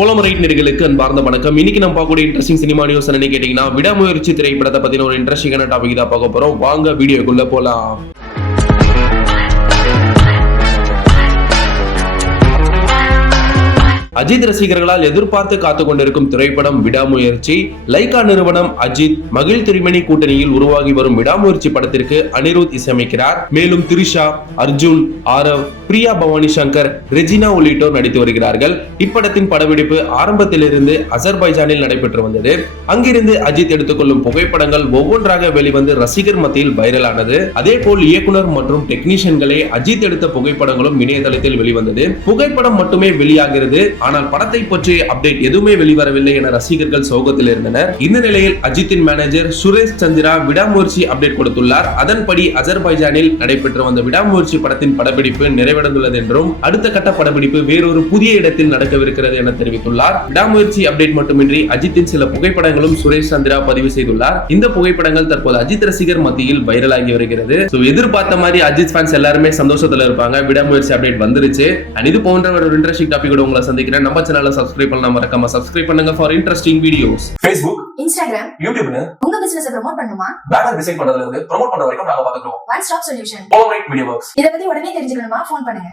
போலமரைட் நேயர்களுக்கு அன்பார்ந்த வணக்கம். இன்னைக்கு நம்ம பார்க்கக்கூடிய இன்ட்ரெஸ்டிங் சினிமா நியூஸ் என்ன கேட்டீங்கன்னா, விடாமுயற்சி திரைப்படத்தை பத்தின ஒரு இன்ட்ரெஸ்டிங்கான டாபிக் தான் பார்க்க போறோம். வாங்க வீடியோக்குள்ள போலாம். அஜித் ரசிகர்களால் எதிர்பார்த்து காத்துக் கொண்டிருக்கும் திரைப்படம் விடாமுயற்சி. லைகா நிறுவனம் அஜித் மகிழ் திருமணி கூட்டணியில் உருவாகி வரும் விடாமுயற்சி படத்திற்கு அனிருத் இசையமைக்கிறார். மேலும் திரிஷா, அர்ஜுன், ஆரவ், பிரியா பவானி சங்கர், ரெஜினா உள்ளிட்டோர் நடித்து வருகிறார்கள். இப்படத்தின் படப்பிடிப்பு ஆரம்பத்திலிருந்து அசர்பைஜானில் நடைபெற்று வந்தது. அங்கிருந்து அஜித் எடுத்துக்கொள்ளும் புகைப்படங்கள் ஒவ்வொன்றாக வெளிவந்து ரசிகர் மத்தியில் வைரலானது. அதே போல் இயக்குனர் மற்றும் டெக்னீஷியன்களே அஜித் எடுத்த புகைப்படங்களும் இணையதளத்தில் வெளிவந்தது. புகைப்படம் மட்டுமே வெளியாகிறது, ஆனால் படத்தை பற்றிய அப்டேட் எதுவுமே வெளிவரவில்லை என ரசிகர்கள் சோகத்தில் இருந்தனர். இந்த நிலையில் அஜித்தின் மேனேஜர் சுரேஷ் சந்திரா விடாமுயற்சி அப்டேட் கொடுத்துள்ளார். அதன்படி அசர்பைஜானில் நடைபெற்று வந்த விடாமுயற்சி படத்தின் படப்பிடிப்பு நிறைவடைந்துள்ளது என்றும் அடுத்த கட்ட படப்பிடிப்பு வேறொரு புதிய இடத்தில் நடக்கவிருக்கிறது என தெரிவித்துள்ளார். விடாமுயற்சி அப்டேட் மட்டுமின்றி அஜித்தின் சில புகைப்படங்களும் சுரேஷ் சந்திரா பதிவு செய்துள்ளார். இந்த புகைப்படங்கள் தற்போது அஜித் ரசிகர் மத்தியில் வைரலாகி வருகிறது. எதிர்பார்த்த மாதிரி அஜித் ஃபேன்ஸ் எல்லாருமே சந்தோஷத்துல இருப்பாங்க. விடாமுயற்சி அப்டேட் வந்துருச்சு. இது போன்ற ஒரு இன்ட்ரெஸ்டிங் டாபிக் உங்களை சந்திக்கிறேன். நம்ம சேனலை சப்ஸ்கிரைப் பண்ணாம மறக்காம சப்ஸ்கிரைப் பண்ணுங்க for interesting videos. Facebook, Instagram, YouTube உங்க பிசினஸ் ப்ரோமோட் பண்ணுமா? பேனர் டிசைன் பண்றதுல இருந்து ப்ரோமோட் பண்ற வரைக்கும் நாங்க பாத்துக்கிறோம். One stop solution. Polaroid media works. இத பத்தி உடனே தெரிஞ்சுக்கணுமா? ஃபோன் பண்ணுங்க.